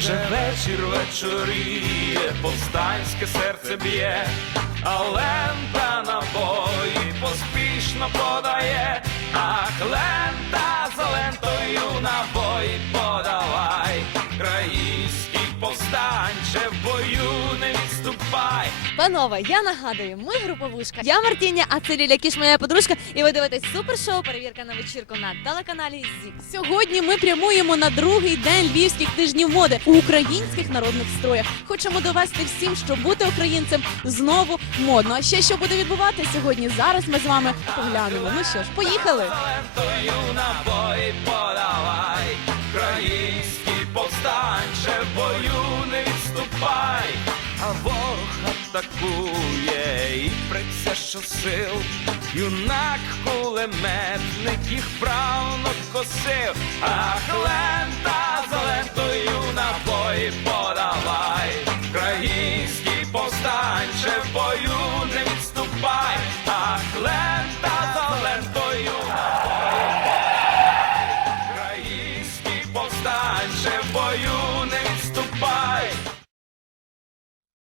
Вже вечір вечоріє, повстанське серце б'є, а лента набої поспішно подає, ах, лента Панове, я нагадую, ми група Вушка. Я Мартіня, а це Ліля Кіш, моя подружка. І ви дивитесь супершоу Перевірка на вечірку на телеканалі ЗІК. Сьогодні ми прямуємо на другий день львівських тижнів моди у українських народних строях. Хочемо довести всім, що бути українцем знову модно. А ще що буде відбуватися сьогодні? Зараз ми з вами поглянемо. Ну що ж, поїхали. Набої подавай, український повстанче бою не відступай, а ворог атакує, і що сил юнак кулеметник їх правно косив, Ах, лента зелентою, на бої подавай, Країнський повстанче в бою не відступай, Ах, лента зелентою, на бої подавай, Країнський повстанче в бою не відступай.